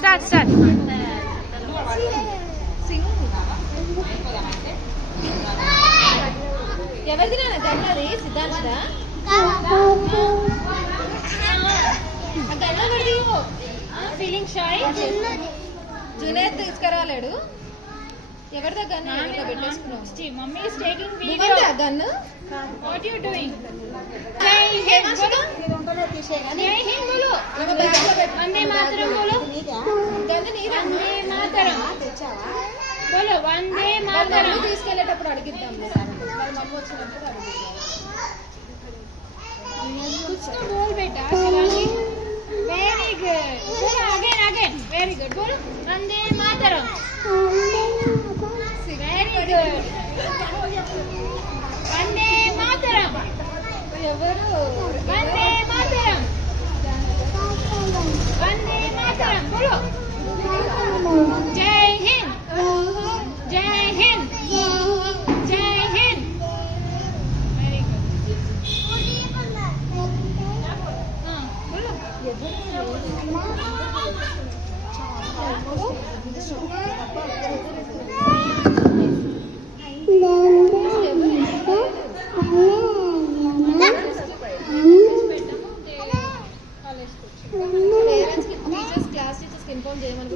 Start start. ఎవరిది నాన్న గన్నది? సిద్ధాంతదా? Feeling shy. జునేద్ తీసుకురాలేడు. ఎవరిదా gun? Mummy is taking video. గన్ను వాట్ యు డూయింగ్? జై హింద్ బోలో. వందే మాతరం బోలో. గన్ను నీదా? వందే మాతరం బోలో. వందే మాతరం. తీసుకెళ్ళేటప్పుడు అడిగిద్దాం. మరి మమ్మీ వచ్చినప్పుడు అడిగిద్దాం. कुछ तो बोल बेटा शिवानी. Very good. बोलो अगेन अगेन. Very good. बोलो वंदे मातरम. Very good. वंदे मातरम. ఎవరు? वंदे मातरम. वंदे मातरम. बोलो जय हिंद. जय हिंद. जय हिंद. Very good. పేరెంట్స్ కి, టీచర్స్, క్లాస్ టీచర్స్ కి ఇన్ఫార్మ్ చేయమని